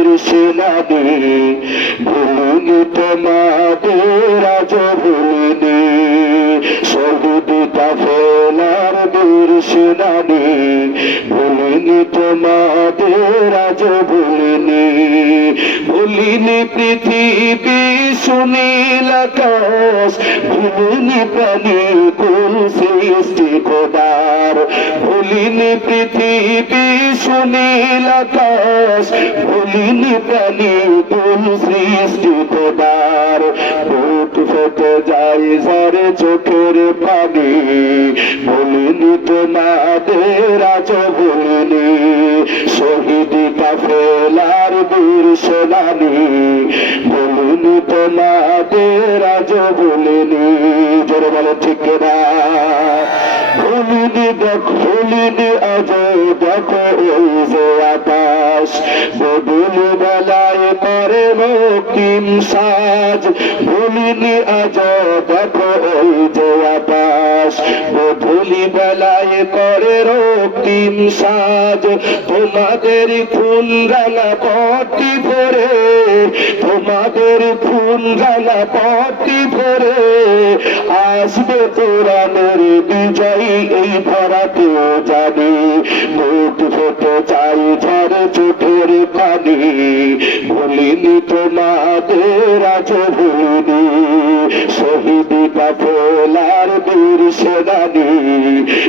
বীর সেনানি, ভুলিনি তোমাদের আজ ভুলিনি। শহীদ কাফেলার বীর সেনানি, ভুলিনি তোমাদের আজ ভুলিনি। ভুলিনি পৃথিবী সুনীল আকাশ, ভুলিনি প্রাণী কুল সৃষ্টি খোদার। ভুলিনি পৃথিবী সুনীল আকাশ, ভুলিনি প্রাণী কুল সৃষ্টি খোদার। বুক ফেটে যায় ঝরে চোখের পানি, ভুলিনি তোমাদের আজ ভুলিনি। শহীদ কাফেলার বীর সেনানি, ভুলিনি তোমাদের আজ ভুলিনি। জোরে বলো ঠিক না? ভুলিনি ভুলিনি আজ দেখো এই যে আকাশ, বদল বেলায় করে রক্তিম সাজ। ভুলিনি আজ দেখো এই যে আকাশ, বদলি বেলায় করে রক্তিম সাজ। তোমাদের খুন রাঙা পটি ভরে, তোমাদের খুন রাঙা পটি ভরে আসবে কোরআনের বিজয়ী এই ধরাতে জানি। বুক ফেটে চাই ঝরে চোখের পানি, ভুলিনি তোমাদের আজ ভুলিনি। শহীদ কাফেলার বীর সেনানি,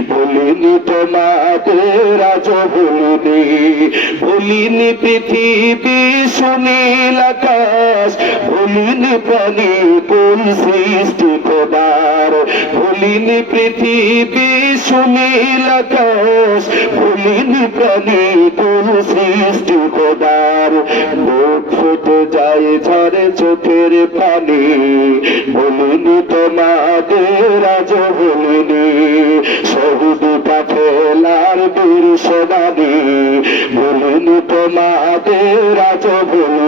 ভুলিনি তোমাদের আজ ভুলিনি। ভুলিনি পৃথিবী সুনীল আকাশ, ভুলিনি প্রাণী কুল সৃষ্টি খোদার। ভুলিনি পৃথিবী সুনীল আকাশ, ভুলিনি প্রাণী কুল সৃষ্টি খোদার। বুক ফেটে যায় ঝরে চোখের পানি, ভুলিনি তোমাদের আজ ভুলিনি। শহীদ কাফেলার বীর সেনানি, ভুলিনি তোমাদের আজ ভুলিনি।